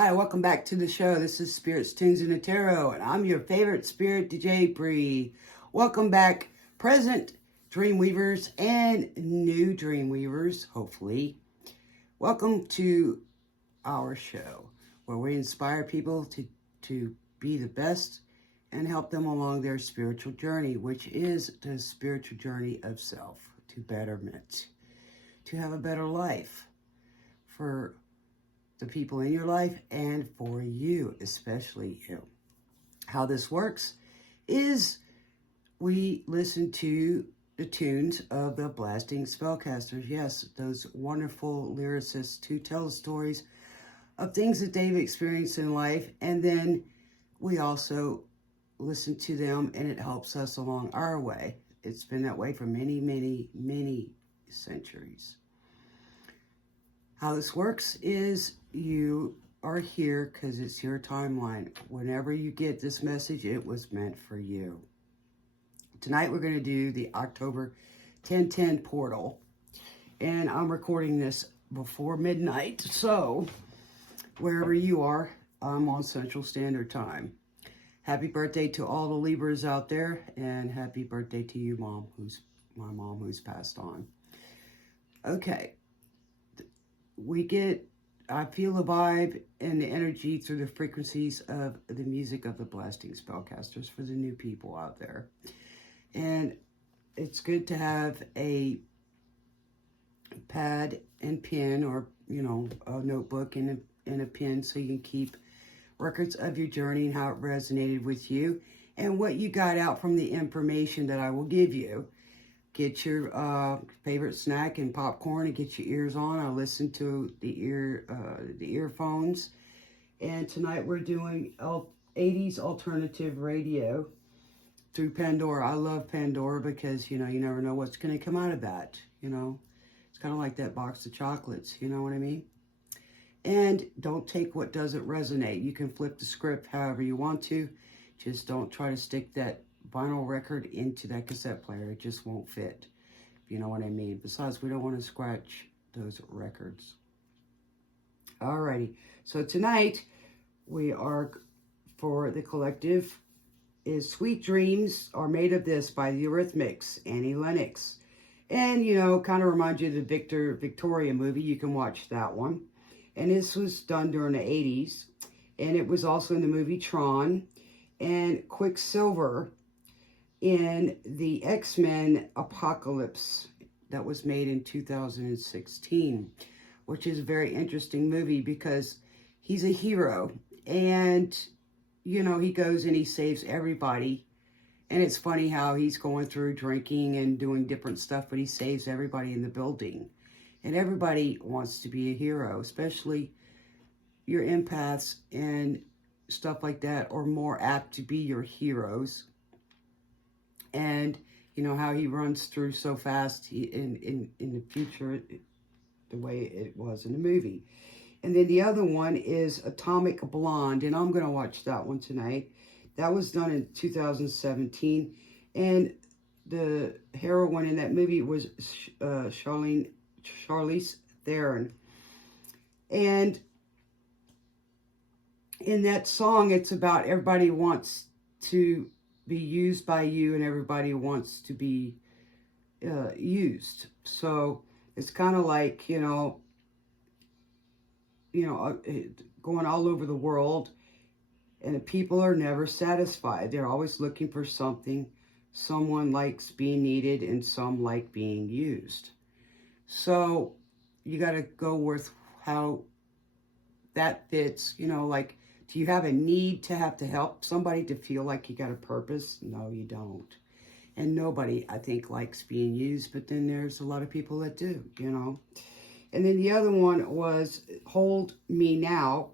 Hi, welcome back to the show. This is Spirits, Tunes, and the Tarot, and I'm your favorite spirit DJ, Bree. Welcome back, present Dreamweavers and new Dreamweavers, hopefully. Welcome to our show, where we inspire people to be the best and help them along their spiritual journey, which is the spiritual journey of self, to betterment, to have a better life for the people in your life and for you, especially you. How this works is we listen to the tunes of the blasting spellcasters. Yes, those wonderful lyricists who tell stories of things that they've experienced in life, and then we also listen to them and it helps us along our way. It's been that way for many, many, many centuries. How this works is you are here because it's your timeline. Whenever you get this message, it was meant for you. Tonight we're going to do the October 1010 portal. And I'm recording this before midnight. So wherever you are, I'm on Central Standard Time. Happy birthday to all the Libras out there. And happy birthday to you, Mom, my mom who's passed on. Okay. I feel the vibe and the energy through the frequencies of the music of the blasting spellcasters for the new people out there. And it's good to have a pad and pen, or, a notebook and a pen, so you can keep records of your journey and how it resonated with you and what you got out from the information that I will give you. Get your favorite snack and popcorn and get your ears on. I listen to the earphones. And tonight we're doing 80s alternative radio through Pandora. I love Pandora because, you never know what's going to come out of that. It's kind of like that box of chocolates. You know what I mean? And don't take what doesn't resonate. You can flip the script however you want to. Just don't try to stick that vinyl record into that cassette player. It just won't fit, if you know what I mean. Besides, we don't want to scratch those records. Alrighty, so tonight we are, for the collective, is Sweet Dreams Are Made of This by the Eurythmics, Annie Lennox. And, kind of reminds you of the Victoria movie. You can watch that one. And this was done during the 80s. And it was also in the movie Tron. And Quicksilver in the X-Men Apocalypse that was made in 2016, which is a very interesting movie because he's a hero and, he goes and he saves everybody. And it's funny how he's going through drinking and doing different stuff, but he saves everybody in the building. And everybody wants to be a hero, especially your empaths and stuff like that are more apt to be your heroes. And how he runs through so fast in the future, the way it was in the movie. And then the other one is Atomic Blonde, and I'm going to watch that one tonight. That was done in 2017, and the heroine in that movie was Charlize Theron. And in that song, it's about everybody wants to be used by you and everybody wants to be used. So it's kind of like, going all over the world, and the people are never satisfied. They're always looking for something. Someone likes being needed and some like being used. So you got to go with how that fits, like, do you have a need to have to help somebody to feel like you got a purpose? No, you don't. And nobody, I think, likes being used, but then there's a lot of people that do, And then the other one was Hold Me Now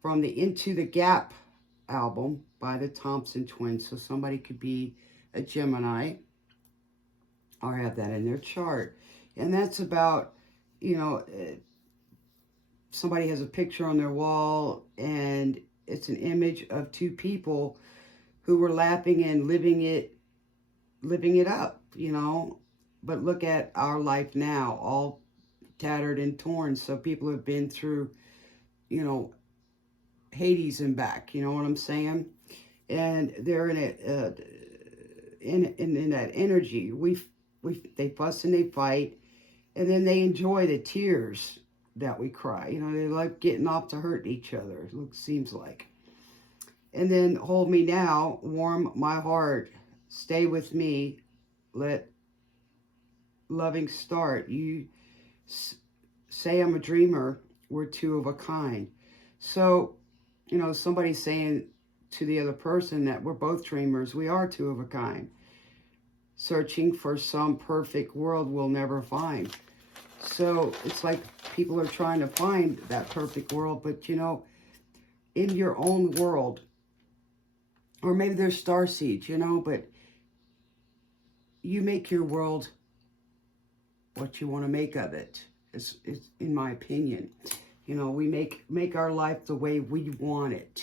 from the Into the Gap album by the Thompson Twins. So somebody could be a Gemini or have that in their chart. And that's about, somebody has a picture on their wall and it's an image of two people who were laughing and living it up, But look at our life now, all tattered and torn. So people have been through, Hades and back. You know what I'm saying? And they're in it, in that energy. They fuss and they fight, and then they enjoy the tears that we cry. You know, they like getting off to hurt each other. Seems like. And then hold me now, warm my heart, stay with me, let loving start. You say I'm a dreamer, we're two of a kind. So, you know, somebody's saying to the other person that we're both dreamers, we are two of a kind. Searching for some perfect world we'll never find. So it's like people are trying to find that perfect world, but you know, in your own world, or maybe there's starseeds, you know, but you make your world what you want to make of it. It's in my opinion. You know, we make our life the way we want it.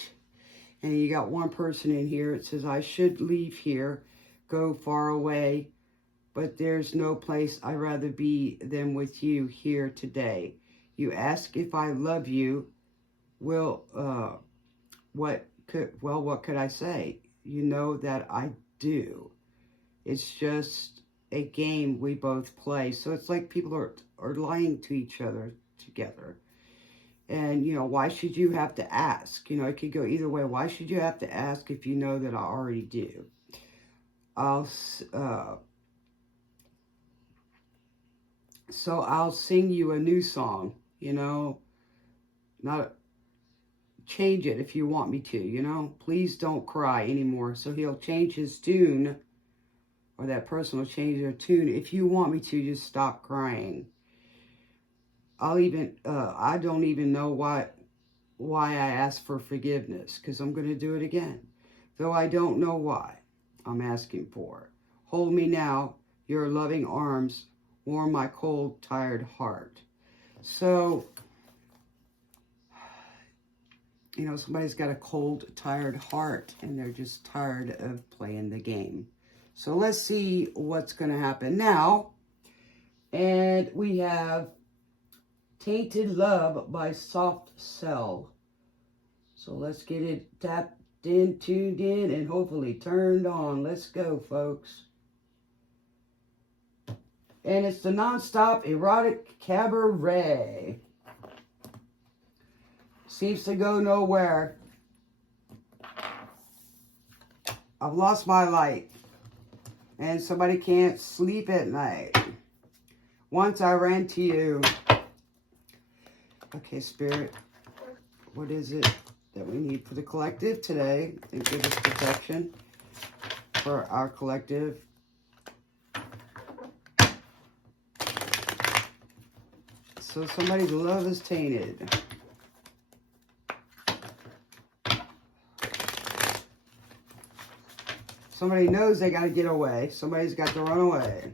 And you got one person in here that says, I should leave here, go far away, but there's no place I'd rather be than with you here today. You ask if I love you. Well, what could I say? You know that I do. It's just a game we both play. So it's like people are lying to each other together. And, you know, why should you have to ask? You know, it could go either way. Why should you have to ask if you know that I already do? So I'll sing you a new song, you know, not change it if you want me to, you know. Please don't cry anymore. So he'll change his tune, or that person will change their tune. If you want me to, just stop crying. I don't even know why I asked for forgiveness, because I'm going to do it again. Though I don't know why I'm asking for. Hold me now, your loving arms warm my cold, tired heart. So, you know, somebody's got a cold, tired heart, and they're just tired of playing the game. So let's see what's going to happen now. And we have Tainted Love by Soft Cell. So let's get it tapped in, tuned in, and hopefully turned on. Let's go, folks. And it's the Non-Stop Erotic Cabaret. Seems to go nowhere. I've lost my light. And somebody can't sleep at night. Once I ran to you. Okay, Spirit, what is it that we need for the collective today? And give us protection for our collective. So somebody's love is tainted. Somebody knows they got to get away. Somebody's got to run away.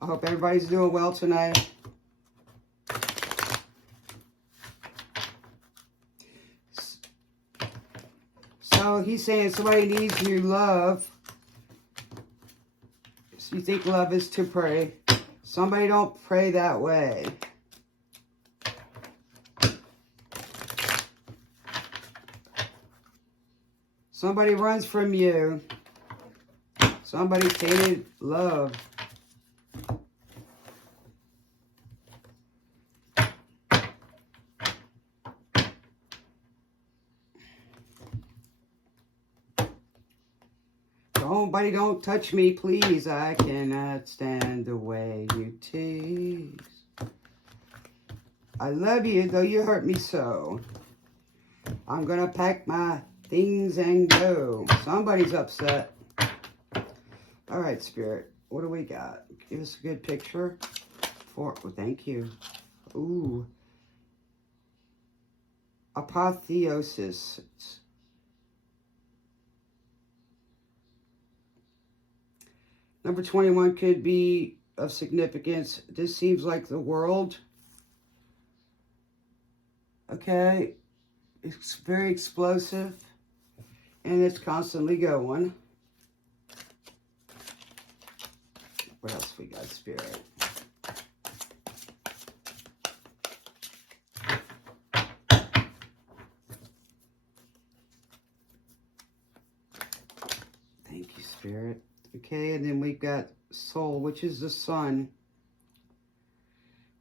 I hope everybody's doing well tonight. So he's saying somebody needs your love. So you think love is to pray. Somebody don't pray that way. Somebody runs from you. Somebody tainted love. Somebody don't touch me, please. I cannot stand the way you tease. I love you, though you hurt me so. I'm gonna pack my things and go. Somebody's upset. All right, Spirit. What do we got? Give us a good picture. Thank you. Ooh. Apotheosis. Number 21 could be of significance. This seems like the world. Okay. It's very explosive. And it's constantly going. What else we got, Spirit? Spirit. Okay, and then we've got Soul, which is the sun,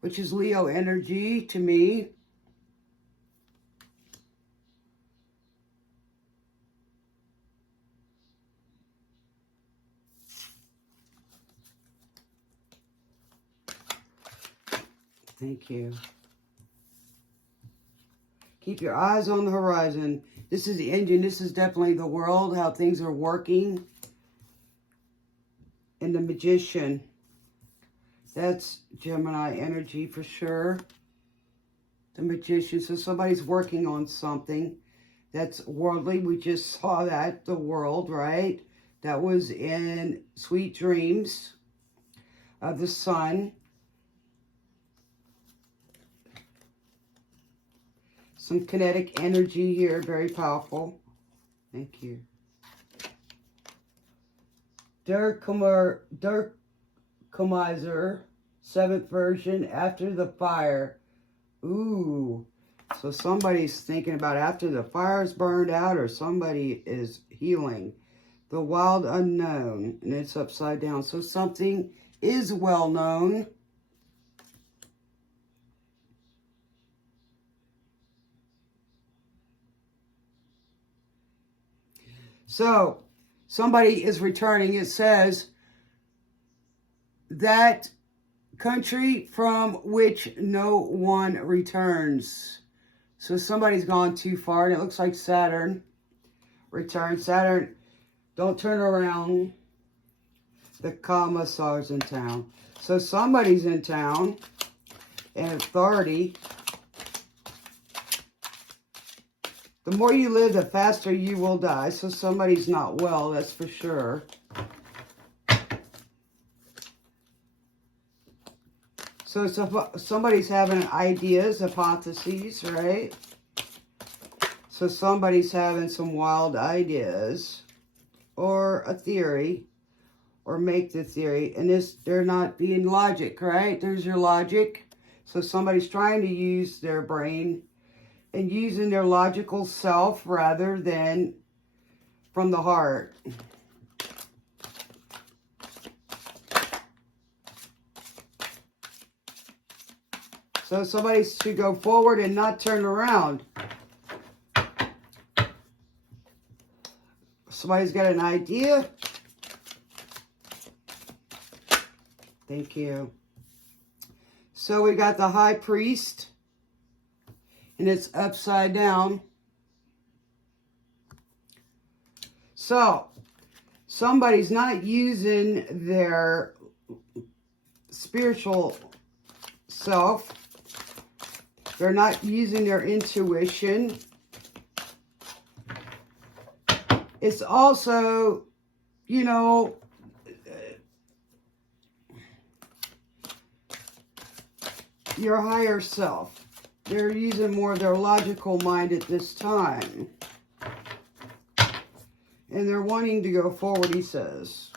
which is Leo energy to me. Thank you. Keep your eyes on the horizon. This is the engine. This is definitely the world, how things are working. And the Magician. That's Gemini energy for sure. The Magician. So somebody's working on something that's worldly. We just saw that, the world, right? That was in Sweet Dreams of the Sun. Some kinetic energy here, very powerful. Thank you. Dirkemizer, 7th version, After the Fire. Ooh, so somebody's thinking about after the fire's burned out, or somebody is healing. The Wild Unknown, and it's upside down. So something is well known. So, somebody is returning. It says, that country from which no one returns. So, somebody's gone too far, and it looks like Saturn returns. Saturn, don't turn around. The commissar's in town. So, somebody's in town, and authority. The more you live, the faster you will die. So somebody's not well, that's for sure. So somebody's having ideas, hypotheses, right? So somebody's having some wild ideas or a theory or make the theory. And they're not being logic, right? There's your logic. So somebody's trying to use their brain and using their logical self rather than from the heart. So somebody should go forward and not turn around. Somebody's got an idea. Thank you. So we got the High Priest. And it's upside down. So, somebody's not using their spiritual self. They're not using their intuition. It's also, you know, your higher self. They're using more of their logical mind at this time. And they're wanting to go forward, he says.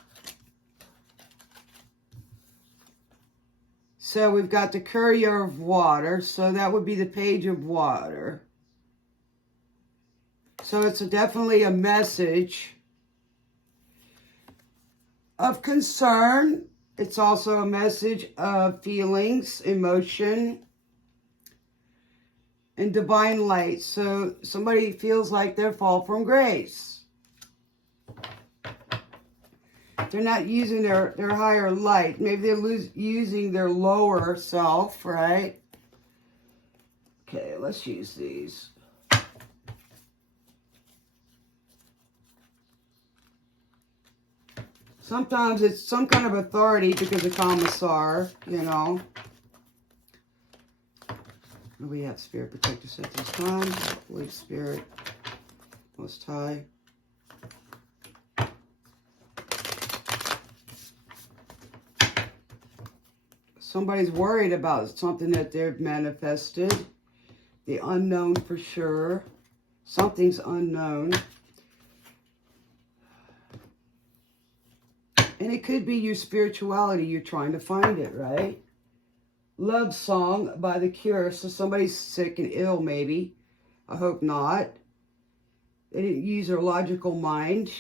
So we've got the Courier of Water. So that would be the Page of Water. So it's definitely a message of concern. It's also a message of feelings, emotion, and divine light. So somebody feels like they're fall from grace. They're not using their higher light. Maybe they're using their lower self, right? Okay, let's use these. Sometimes it's some kind of authority because of commissar, you know. We have Spirit protect us at this time. Holy Spirit, Most High. Somebody's worried about something that they've manifested. The unknown for sure. Something's unknown. And it could be your spirituality. You're trying to find it, right? Love Song by The Cure. So somebody's sick and ill, maybe. I hope not. They didn't use their logical mind.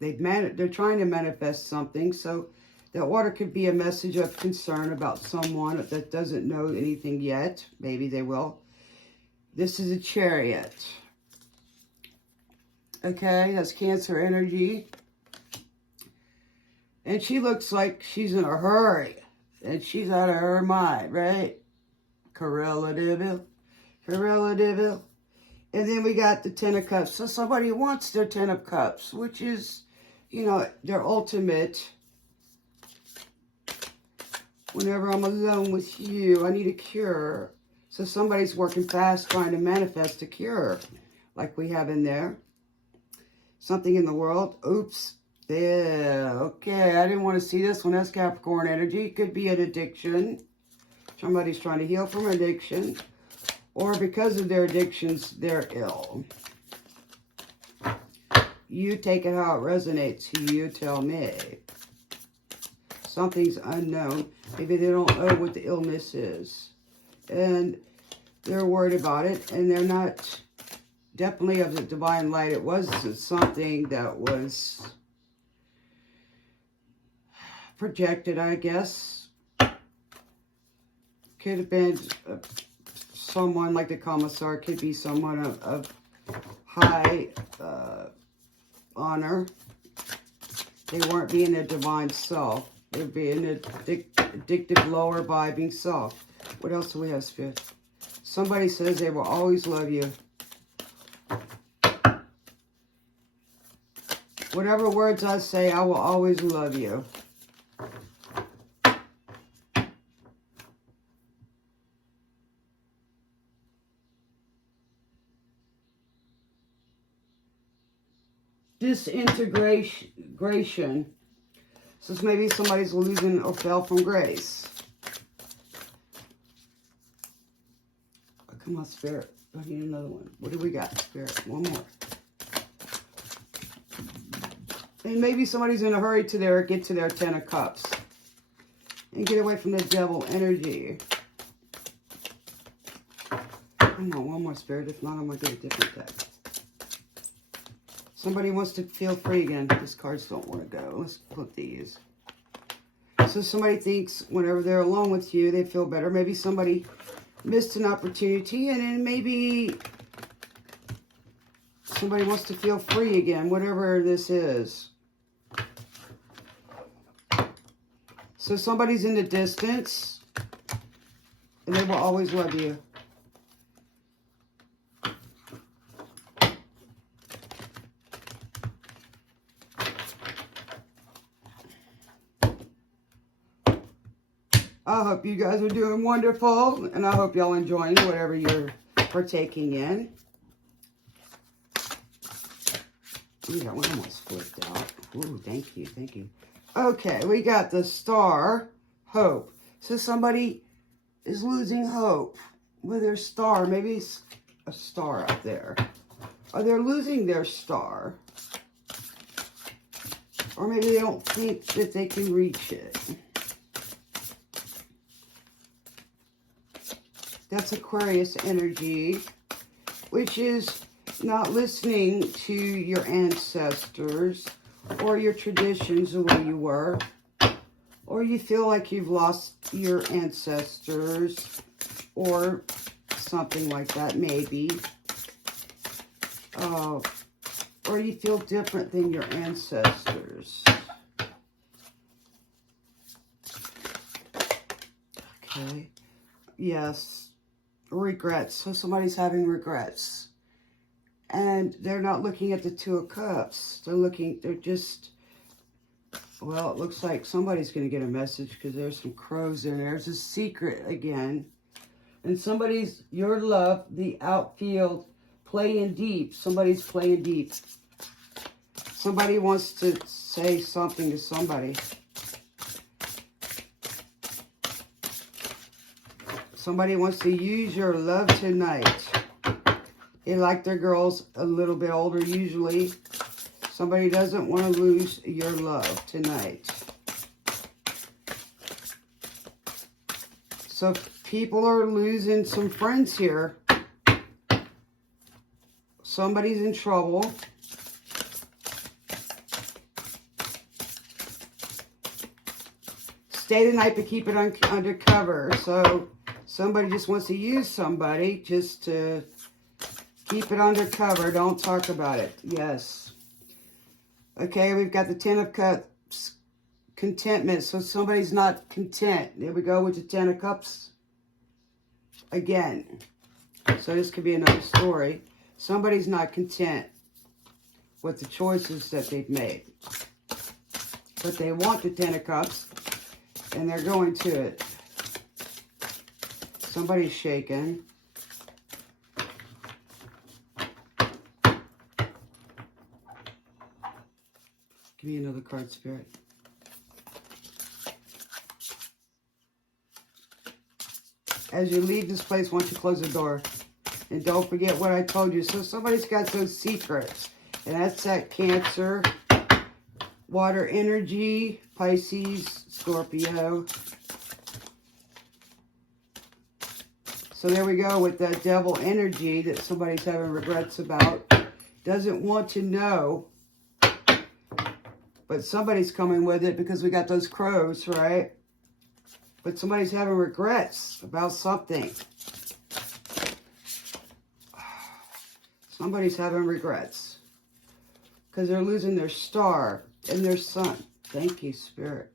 they're trying to manifest something. So that water could be a message of concern about someone that doesn't know anything yet. Maybe they will. This is a Chariot. Okay, that's Cancer energy. And she looks like she's in a hurry. And she's out of her mind, right? Cruella de Vil. Cruella de Vil. And then we got the Ten of Cups. So somebody wants their Ten of Cups, which is, you know, their ultimate. Whenever I'm alone with you, I need a cure. So somebody's working fast trying to manifest a cure, like we have in there. Something in the world. Oops. Yeah. Okay. I didn't want to see this one. That's Capricorn energy. It could be an addiction. Somebody's trying to heal from addiction. Or because of their addictions, they're ill. You take it how it resonates. You tell me. Something's unknown. Maybe they don't know what the illness is. And they're worried about it. And they're not definitely of the divine light. It was something that was projected, I guess. Could have been someone like the Commissar. Could be someone of high honor. They weren't being their divine self. They're being an addictive, lower vibing self. What else do we have, Spirit? Somebody says they will always love you. Whatever words I say, I will always love you. Disintegration. So maybe somebody's losing or fell from grace. Oh, come on, Spirit. I need another one. What do we got, Spirit? One more. And maybe somebody's in a hurry to get to their Ten of Cups. And get away from the devil energy. Come on, one more, Spirit. If not, I'm going to get a different deck. Somebody wants to feel free again. These cards don't want to go. Let's put these. So somebody thinks whenever they're alone with you, they feel better. Maybe somebody missed an opportunity. And then maybe somebody wants to feel free again, whatever this is. So somebody's in the distance. And they will always love you. I hope you guys are doing wonderful, and I hope y'all enjoying whatever you're partaking in. Ooh, that one almost flipped out. Ooh, thank you, thank you. Okay, we got the Star, Hope. So somebody is losing hope with their star. Maybe it's a star up there. Or they're losing their star. Or maybe they don't think that they can reach it. That's Aquarius energy, which is not listening to your ancestors or your traditions the way you were, or you feel like you've lost your ancestors or something like that, maybe. Or you feel different than your ancestors. Okay. Yes. Regrets. So somebody's having regrets. And they're not looking at the Two of Cups. They're just, well, it looks like somebody's going to get a message because there's some crows in there. There's a secret again. And somebody's, your love, the outfield, playing deep. Somebody's playing deep. Somebody wants to say something to somebody. Somebody wants to use your love tonight. They like their girls a little bit older usually. Somebody doesn't want to lose your love tonight. So people are losing some friends here. Somebody's in trouble. stay the night but keep it undercover. So somebody just wants to use somebody just to keep it undercover. Don't talk about it. Yes. Okay, we've got the Ten of Cups, contentment. So somebody's not content. There we go with the Ten of Cups again. So this could be another story. Somebody's not content with the choices that they've made. But they want the Ten of Cups, and they're going to it. Somebody's shaken. Give me another card, Spirit. As you leave this place, once you close the door. And don't forget what I told you. So somebody's got those secrets. And that's that Cancer, water energy, Pisces, Scorpio. So there we go with that devil energy that somebody's having regrets about. Doesn't want to know. But somebody's coming with it because we got those crows, right? But somebody's having regrets about something. Somebody's having regrets. Because they're losing their star and their sun. Thank you, Spirit.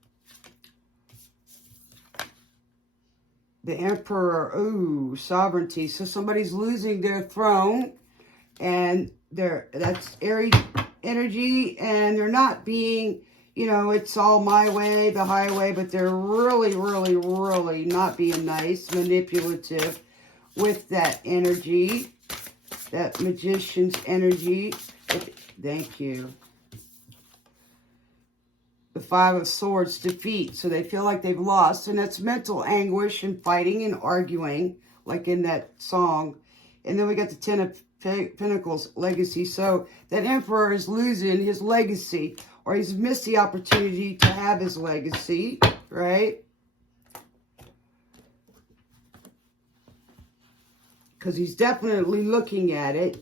The Emperor, ooh, sovereignty. So somebody's losing their throne. And that's Aries energy. And they're not being, you know, it's all my way, the highway. But they're really, really, really not being nice, manipulative with that energy. That Magician's energy. Thank you. The Five of Swords, defeat. So they feel like they've lost. And that's mental anguish and fighting and arguing, like in that song. And then we got the Ten of Pentacles, legacy. So that Emperor is losing his legacy. Or he's missed the opportunity to have his legacy, right? Because he's definitely looking at it.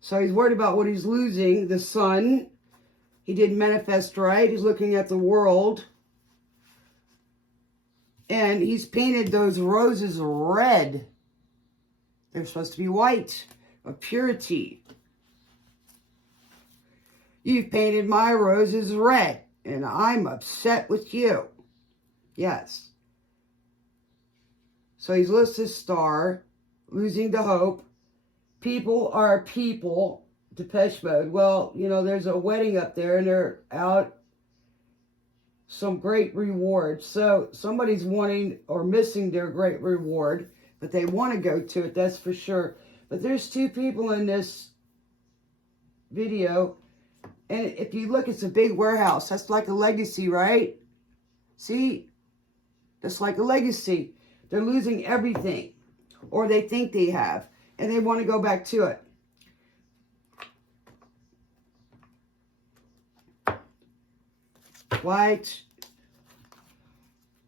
So he's worried about what he's losing. The sun. He didn't manifest right. He's looking at the world. And he's painted those roses red. They're supposed to be white. Of purity. You've painted my roses red. And I'm upset with you. Yes. So he's lost his star. Losing the hope. People are people. Depeche Mode. Well, you know, there's a wedding up there and they're out some great reward. So somebody's wanting or missing their great reward, but they want to go to it, that's for sure. But there's two people in this video, and if you look, it's a big warehouse. That's like a legacy, right? See? That's like a legacy. They're losing everything, or they think they have. And they want to go back to it. White.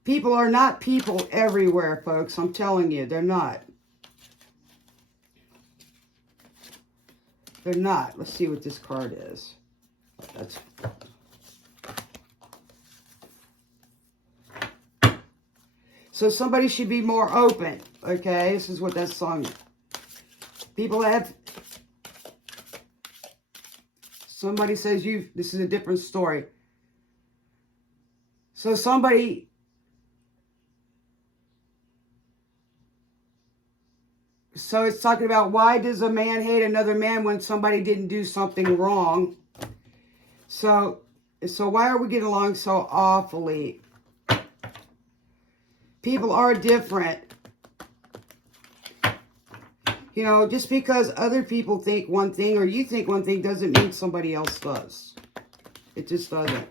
People are not people everywhere, folks. I'm telling you, they're not. They're not. Let's see what this card is. That's... So somebody should be more open. Okay, this is what that song is. People have, somebody says this is a different story. So somebody, so it's talking about why does a man hate another man when somebody didn't do something wrong? So why are we getting along so awfully? People are different. You know, just because other people think one thing or you think one thing doesn't mean somebody else does. It just doesn't.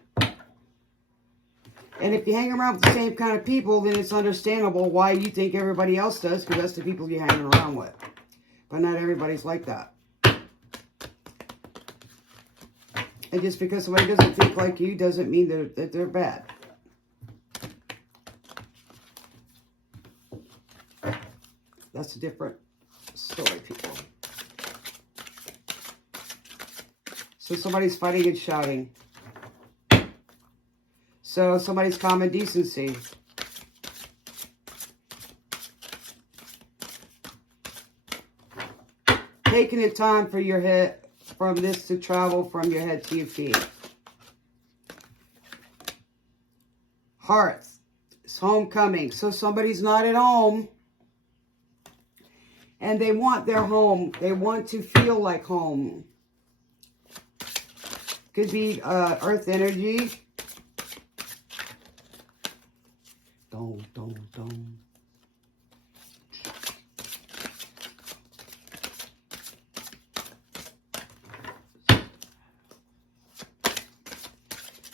And if you hang around with the same kind of people, then it's understandable why you think everybody else does, because that's the people you're hanging around with. But not everybody's like that. And just because somebody doesn't think like you doesn't mean that they're bad. That's a different story, people. So somebody's fighting and shouting. So somebody's common decency. Taking the time for your head, from this to travel from your head to your feet. Hearts. It's homecoming. So somebody's not at home. And they want their home. They want to feel like home. Could be earth energy. Dong, dong, dong.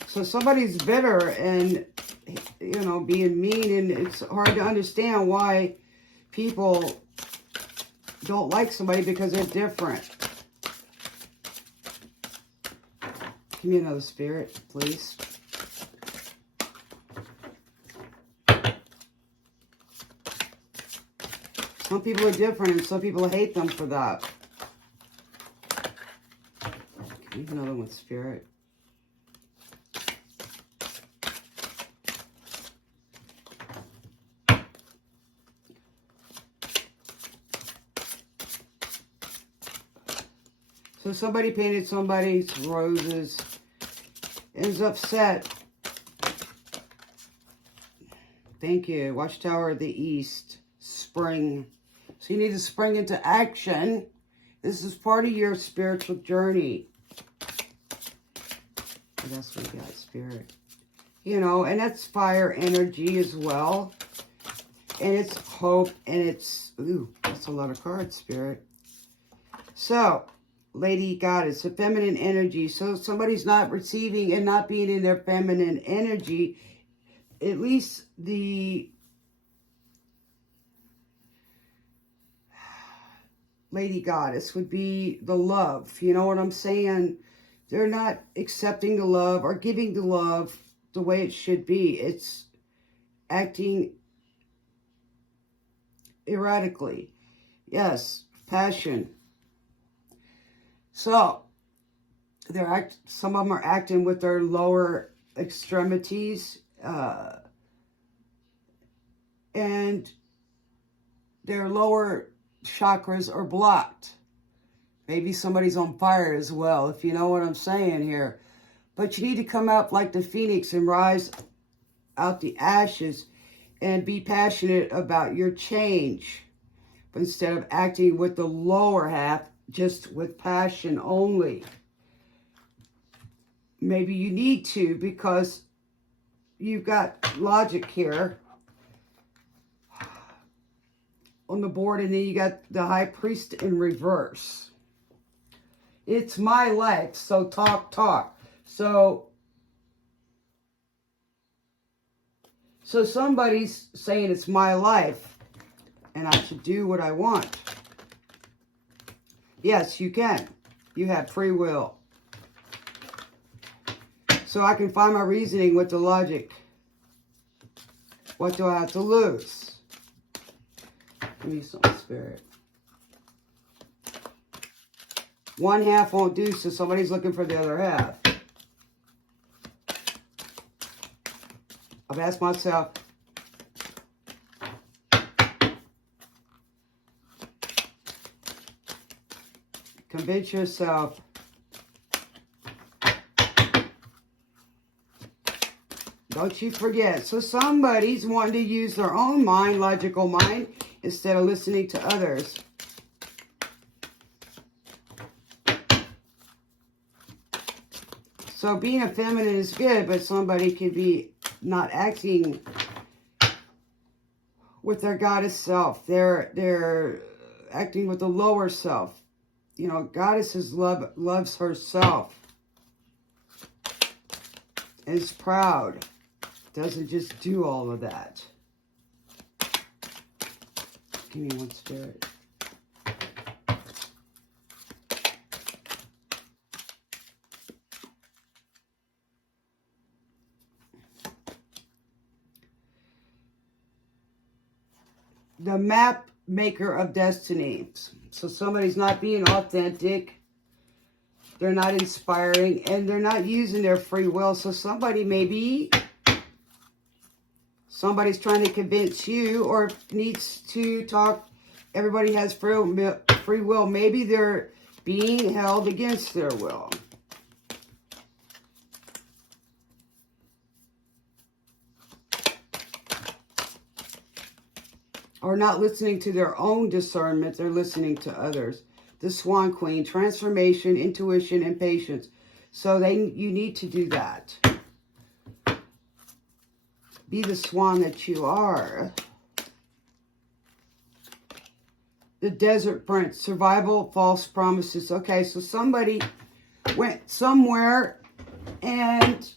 So somebody's bitter and, you know, being mean, and it's hard to understand why people don't like somebody because they're different. Give me another spirit, please. Some people are different and some people hate them for that. Give me another one, spirit. So somebody painted somebody's roses, is upset. Thank you. Watchtower of the East, spring. So you need to spring into action. This is part of your spiritual journey. What else we got, spirit? You know, and that's fire energy as well. And it's hope, and it's, ooh, that's a lot of cards, spirit. So, Lady Goddess, a feminine energy. So somebody's not receiving and not being in their feminine energy. At least the Lady Goddess would be the love. You know what I'm saying? They're not accepting the love or giving the love the way it should be. It's acting erratically. Yes, passion. So, some of them are acting with their lower extremities, and their lower chakras are blocked. Maybe somebody's on fire as well, if you know what I'm saying here. But you need to come out like the phoenix and rise out the ashes and be passionate about your change. But instead of acting with the lower half, just with passion only. Maybe you need to, because you've got logic here on the board, and then you got the High Priest in reverse. It's my life, so talk. So somebody's saying it's my life, and I should do what I want. Yes, you can. You have free will. So I can find my reasoning with the logic. What do I have to lose? Give me some, spirit. One half won't do, so somebody's looking for the other half. I've asked myself, convince yourself don't you forget. So somebody's wanting to use their own mind, logical mind, instead of listening to others. So being a feminine is good, but somebody could be not acting with their goddess self. They're acting with the lower self. You know, goddesses loves herself. And is proud. Doesn't just do all of that. Give me one, spirit. The map maker of destiny. So somebody's not being authentic. They're not inspiring, and they're not using their free will. So somebody maybe Somebody's trying to convince you or needs to talk. Everybody has free will. Maybe they're being held against their will. Or not listening to their own discernment, they're listening to others. The Swan Queen, transformation, intuition, and patience. So you need to do that. Be the swan that you are. The Desert Prince, survival, false promises. Okay, so somebody went somewhere and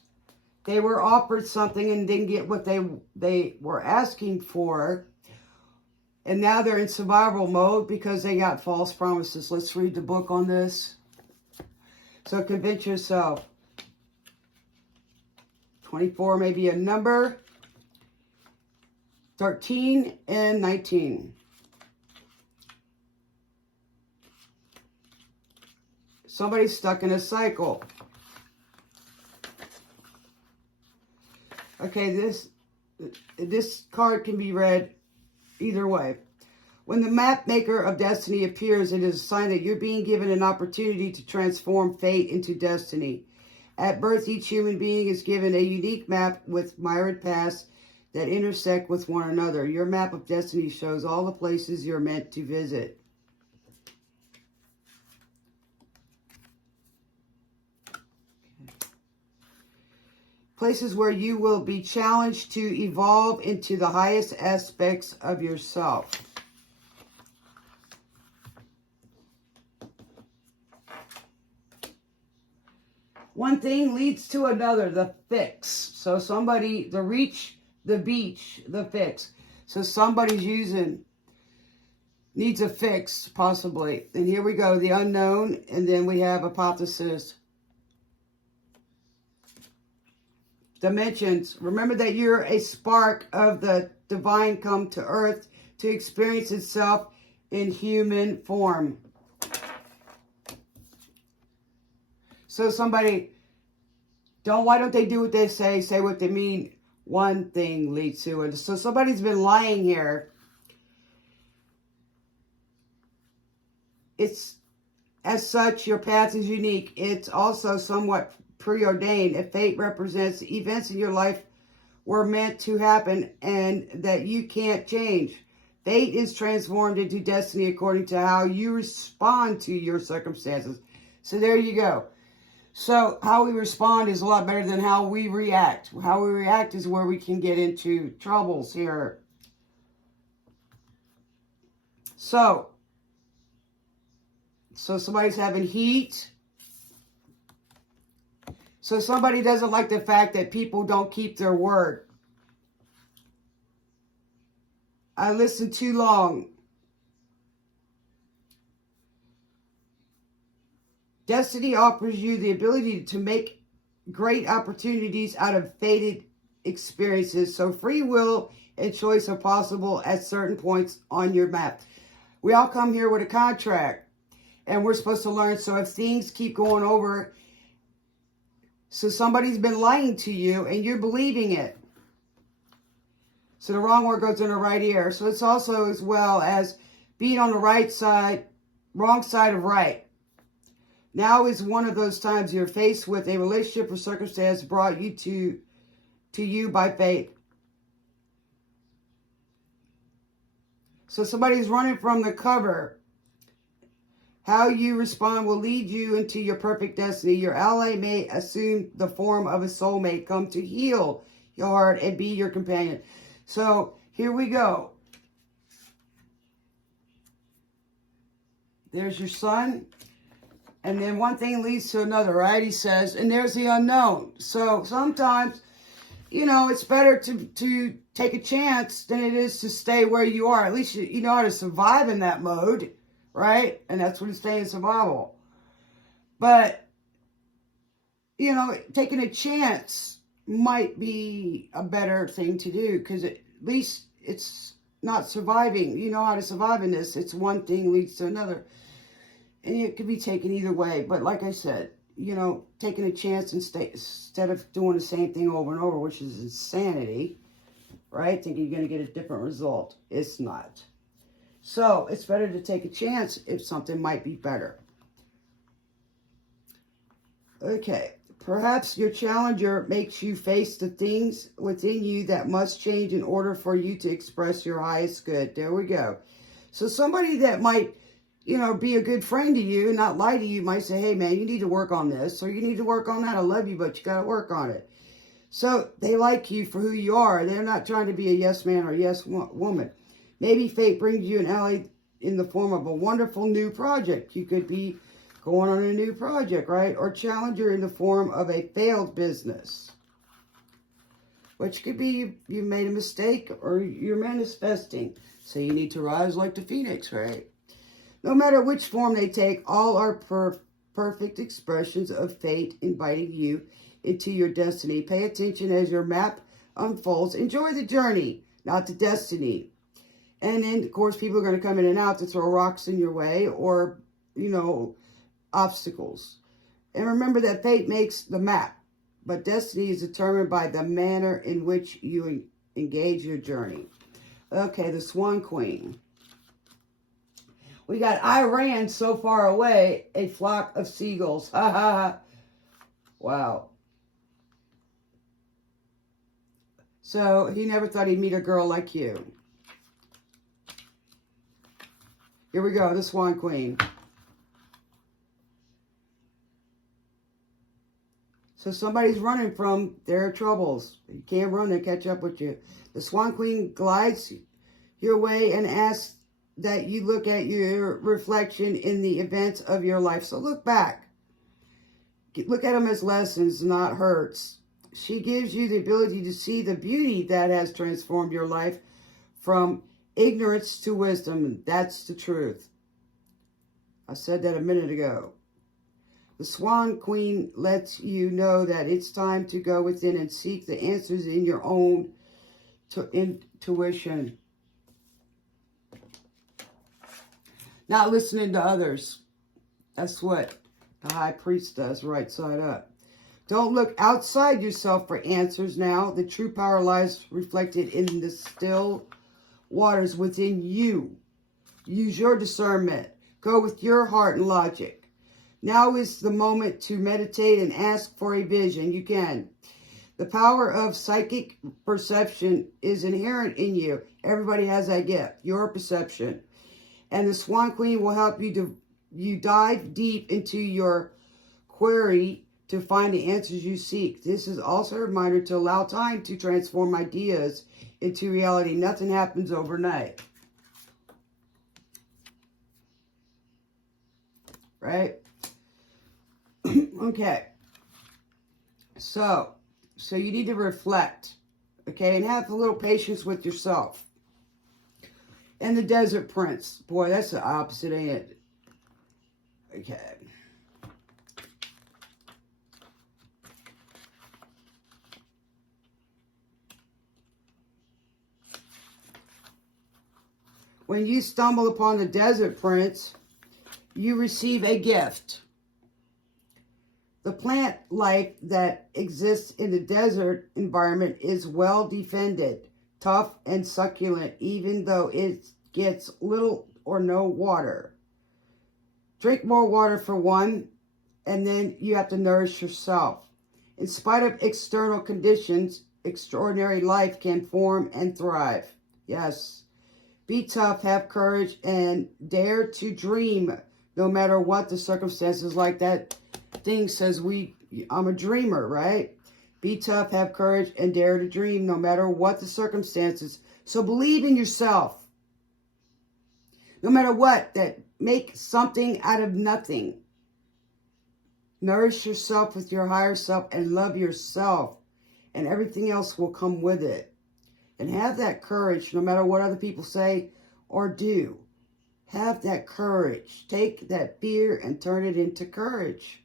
they were offered something and didn't get what they were asking for. And now they're in survival mode because they got false promises. Let's read the book on this. So convince yourself. 24 may be a number. 13 and 19. Somebody's stuck in a cycle. Okay, this card can be read either way. When the map maker of destiny appears, it is a sign that you're being given an opportunity to transform fate into destiny. At birth, each human being is given a unique map with myriad paths that intersect with one another. Your map of destiny shows all the places you're meant to visit. Places where you will be challenged to evolve into the highest aspects of yourself. One thing leads to another, the fix. So somebody, the reach, the beach, the fix. So somebody's needs a fix, possibly. And here we go, the unknown, and then we have hypothesis. Dimensions. Remember that you're a spark of the divine come to earth to experience itself in human form. So somebody, why don't they do what they say what they mean? One thing leads to it. So somebody's been lying here. It's, as such, your path is unique. It's also somewhat preordained. If fate represents events in your life were meant to happen and that you can't change. Fate is transformed into destiny according to how you respond to your circumstances. So there you go. So how we respond is a lot better than how we react. How we react is where we can get into troubles here. So somebody's having heat. So somebody doesn't like the fact that people don't keep their word. I listened too long. Destiny offers you the ability to make great opportunities out of fated experiences. So free will and choice are possible at certain points on your map. We all come here with a contract and we're supposed to learn. So if things keep going over, so somebody's been lying to you and you're believing it. So the wrong word goes in the right ear. So it's also as well as being on the right side, wrong side of right. Now is one of those times you're faced with a relationship or circumstance brought you to you by fate. So somebody's running from the cover. How you respond will lead you into your perfect destiny. Your ally may assume the form of a soulmate, come to heal your heart and be your companion. So here we go. There's your sun. And then one thing leads to another, right? He says, and there's the unknown. So sometimes, it's better to take a chance than it is to stay where you are. At least you know how to survive in that mode, right? And that's what it's saying, survival. But, taking a chance might be a better thing to do because at least it's not surviving. You know how to survive in this. It's one thing leads to another. And it could be taken either way. But like I said, taking a chance instead of doing the same thing over and over, which is insanity, right? Thinking you're going to get a different result. It's not. So it's better to take a chance if something might be better. Okay. Perhaps your challenger makes you face the things within you that must change in order for you to express your highest good. There we go. So somebody that might, be a good friend to you, not lie to you, might say, hey, man, you need to work on this, or you need to work on that. I love you, but you got to work on it. So they like you for who you are. They're not trying to be a yes man or yes woman. Maybe fate brings you an ally in the form of a wonderful new project. You could be going on a new project, right? Or challenger in the form of a failed business. Which could be you made a mistake or you're manifesting. So you need to rise like the phoenix, right? No matter which form they take, all are perfect expressions of fate inviting you into your destiny. Pay attention as your map unfolds. Enjoy the journey, not the destiny. And then, of course, people are going to come in and out to throw rocks in your way or, obstacles. And remember that fate makes the map, but destiny is determined by the manner in which you engage your journey. Okay, the Swan Queen. We got Iran so far away, a flock of seagulls. Ha ha ha. Wow. So he never thought he'd meet a girl like you. Here we go, the Swan Queen. So somebody's running from their troubles. You can't run, they catch up with you. The Swan Queen glides your way and asks that you look at your reflection in the events of your life. So look back. Look at them as lessons, not hurts. She gives you the ability to see the beauty that has transformed your life from ignorance to wisdom. That's the truth. I said that a minute ago. The Swan Queen lets you know that it's time to go within and seek the answers in your own intuition. Not listening to others. That's what the High Priest does, right side up. Don't look outside yourself for answers now. The true power lies reflected in the still waters within you. Use your discernment. Go with your heart and logic. Now is the moment to meditate and ask for a vision. You can. The power of psychic perception is inherent in you. Everybody has that gift, your perception. And the Swan Queen will help you dive deep into your query to find the answers you seek. This is also a reminder to allow time to transform ideas into reality. Nothing happens overnight. Right? Okay. So you need to reflect, okay, and have a little patience with yourself. And the Desert Prince. Boy, that's the opposite, ain't it? Okay. When you stumble upon the Desert Prince, you receive a gift. The plant life that exists in the desert environment is well defended, tough and succulent, even though it gets little or no water. Drink more water for one, and then you have to nourish yourself. In spite of external conditions, extraordinary life can form and thrive. Yes. Be tough, have courage, and dare to dream no matter what the circumstances. Like that thing says, I'm a dreamer, right? Be tough, have courage, and dare to dream no matter what the circumstances. So believe in yourself. No matter what, that make something out of nothing. Nourish yourself with your higher self and love yourself, and everything else will come with it. And have that courage no matter what other people say or do. Have that courage. Take that fear and turn it into courage.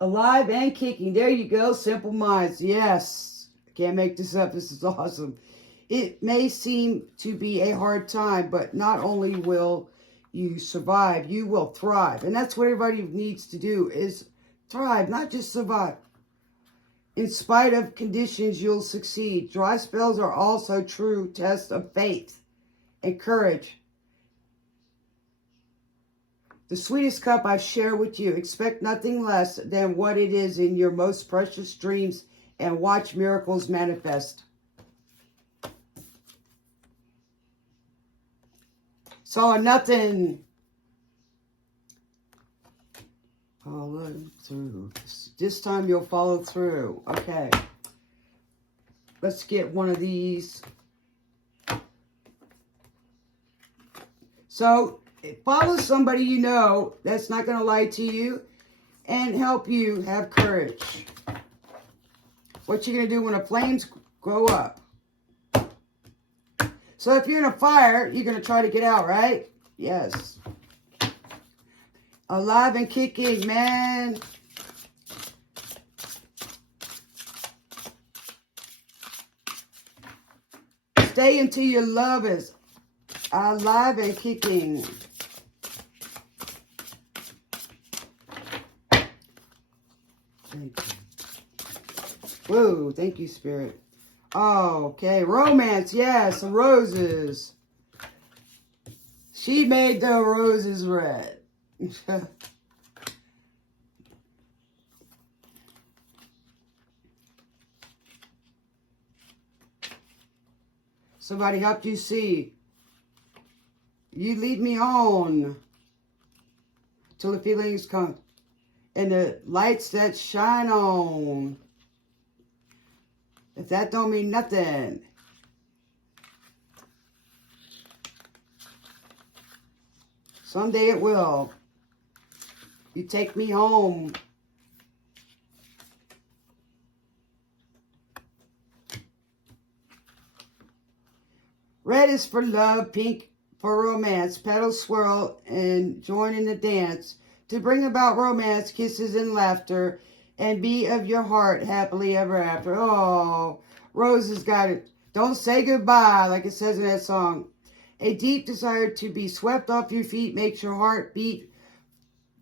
Alive and kicking. There you go. Simple Minds. Yes. I can't make this up. This is awesome. It may seem to be a hard time, but not only will you survive, you will thrive. And that's what everybody needs to do, is thrive, not just survive. In spite of conditions, you'll succeed. Dry spells are also true tests of faith and courage. The sweetest cup I've shared with you. Expect nothing less than what it is in your most precious dreams and watch miracles manifest. Saw nothing. Follow through. This time you'll follow through. Okay. Let's get one of these. So, follow somebody you know that's not going to lie to you and help you have courage. What you're going to do when the flames go up. So if you're in a fire, you're going to try to get out, right? Yes. Alive and kicking, man. Stay until your love is alive and kicking. Thank you. Whoa, thank you, Spirit. Oh, okay, romance, yes, roses. She made the roses red. Somebody helped you see. You lead me on till the feelings come. And the lights that shine on. If that don't mean nothing. Someday it will. You take me home. Red is for love, pink for romance. Petals swirl and join in the dance to bring about romance, kisses, and laughter, and be of your heart happily ever after. Oh, roses got it. Don't say goodbye, like it says in that song. A deep desire to be swept off your feet makes your heart beat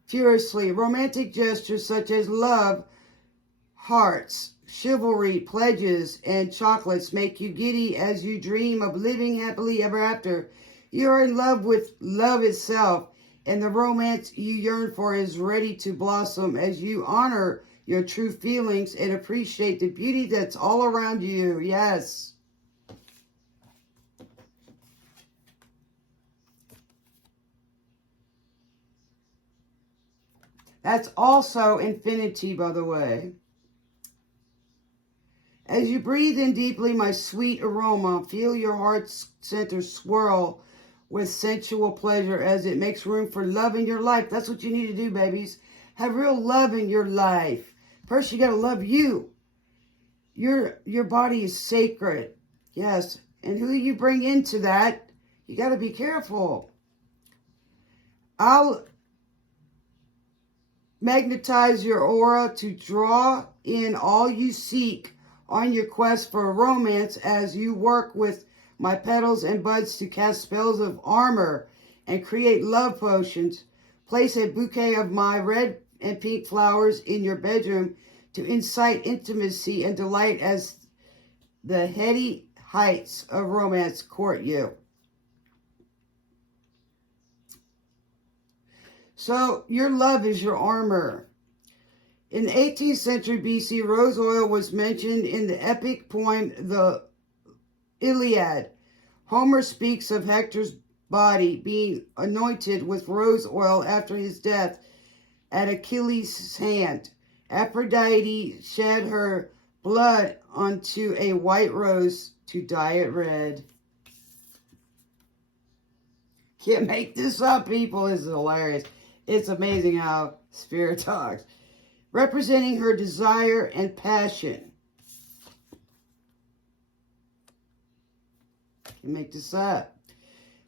furiously. Romantic gestures such as love, hearts, chivalry, pledges, and chocolates make you giddy as you dream of living happily ever after. You are in love with love itself, and the romance you yearn for is ready to blossom as you honor your true feelings and appreciate the beauty that's all around you. Yes. That's also infinity, by the way. As you breathe in deeply my sweet aroma, feel your heart's center swirl with sensual pleasure as it makes room for love in your life. That's what you need to do, babies. Have real love in your life. First, you got to love you. Your body is sacred. Yes. And who you bring into that, you got to be careful. I'll magnetize your aura to draw in all you seek on your quest for romance as you work with my petals and buds to cast spells of armor and create love potions. Place a bouquet of my red and pink flowers in your bedroom to incite intimacy and delight as the heady heights of romance court you. So your love is your armor. In the 18th century BC, rose oil was mentioned in the epic poem, the Iliad. Homer speaks of Hector's body being anointed with rose oil after his death at Achilles' hand. Aphrodite shed her blood onto a white rose to dye it red. Can't make this up, people. This is hilarious. It's amazing how Spirit talks. Representing her desire and passion. Can't make this up.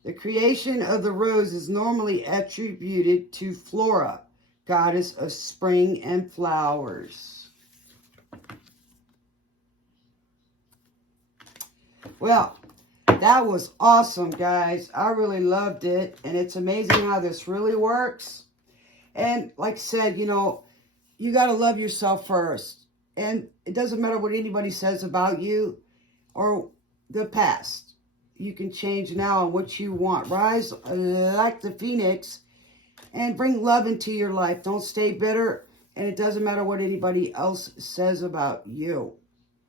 The creation of the rose is normally attributed to Flora, goddess of spring and flowers. Well, that was awesome, guys. I really loved it. And it's amazing how this really works. And like I said, you know, you got to love yourself first. And it doesn't matter what anybody says about you or the past. You can change now on what you want. Rise like the phoenix and bring love into your life. Don't stay bitter. And it doesn't matter what anybody else says about you.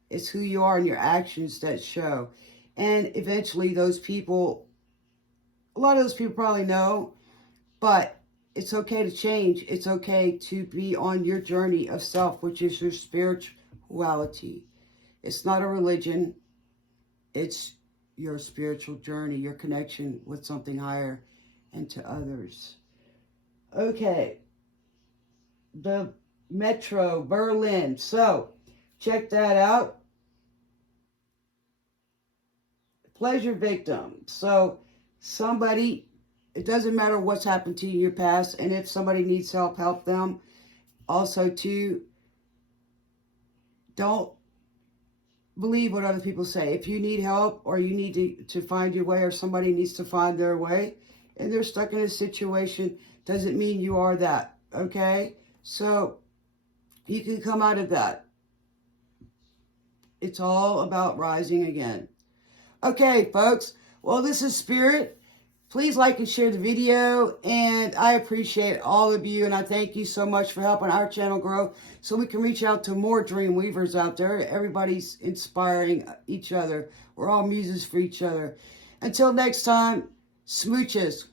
It's who you are and your actions that show. And eventually those people, a lot of those people probably know, but it's okay to change. It's okay to be on your journey of self, which is your spirituality. It's not a religion. It's your spiritual journey, your connection with something higher and to others. Okay. The Metro Berlin. So, check that out. Pleasure victim. So, somebody, it doesn't matter what's happened to you in your past, and if somebody needs help, help them. Also, too, don't believe what other people say. If you need help or you need to find your way, or somebody needs to find their way and they're stuck in a situation, doesn't mean you are that. Okay? So you can come out of that. It's all about rising again. Okay, folks. Well, this is Spirit. Please like and share the video, and I appreciate all of you, and I thank you so much for helping our channel grow so we can reach out to more dream weavers out there. Everybody's inspiring each other. We're all muses for each other. Until next time, smooches.